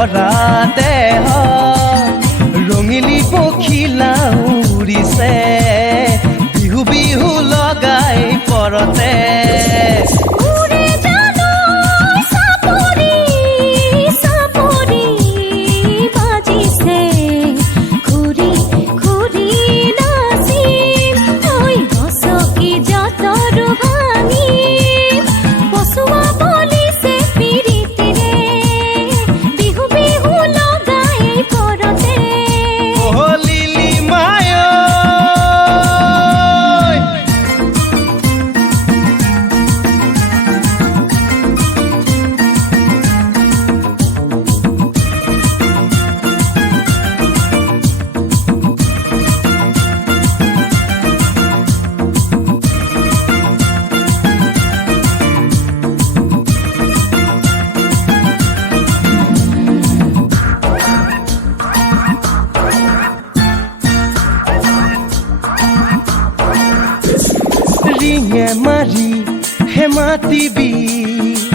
ভৰা দেহ ৰঙিলী পখিলা উৰিছে বিহু বিহু লগাই পৰতে মাৰি হেমাতিবি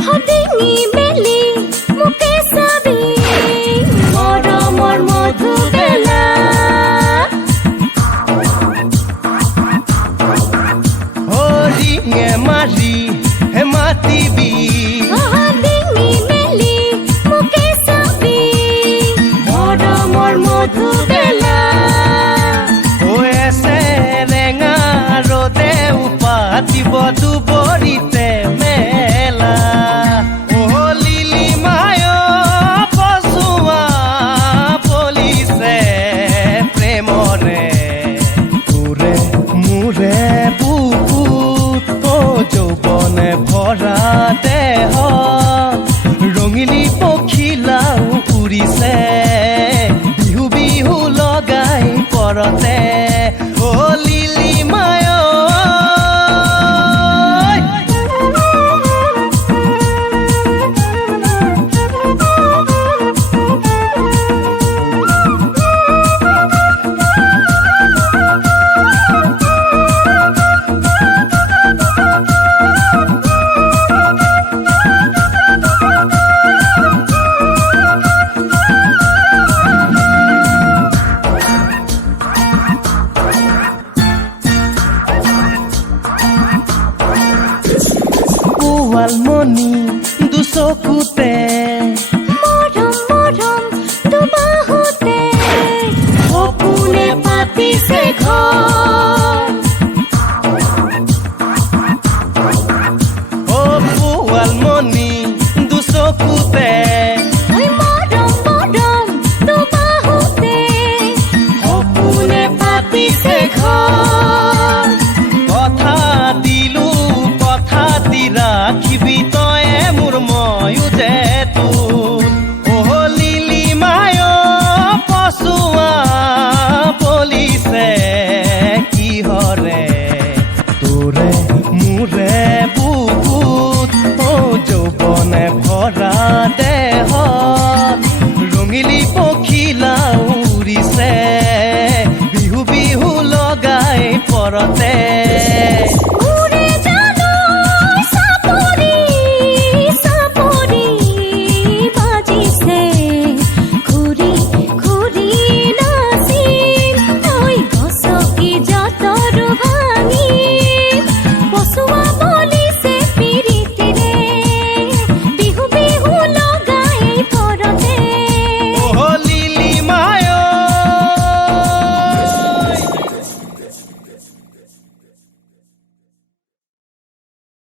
হদিঙি মেলি মুকে চাবি মৰমৰ মধুবেলা হদিঙে মাৰি হেমাতিবি হদিঙি মেলি মুকে চাবি মৰমৰ মধুবেলা হৈ আছে ৰেঙা ৰ'দে পাতিব দুবৰিতে মেলা লিলি মায় পচুৱা পলিছে প্ৰেমৰে তোৰে মোৰে বুকুত যৌৱনে ভৰা দেহ ৰঙিলী পখিলাও উৰিছে বিহু বিহু লগাই পৰতে লিলি মায় মনি দুচকুতে মৰম মৰম দুবাহুতে সপোনে পাতিছে ঘৰ পোৱালমণি দুচকুতে মৰম মৰম দুবাহুতে সপোনে পাতিছে ঘৰ কথা দিলো কথা দি ৰাখিবি তয়ে মোৰ ময়ো যে তোৰ লিলি মায় পচুৱা পলিছে কিহৰে তোৰে মোৰে বুকুত যৌৱনে ভৰা দেহ ৰঙিলী পখিলা উৰিছে বিহু বিহু লগাই পৰতে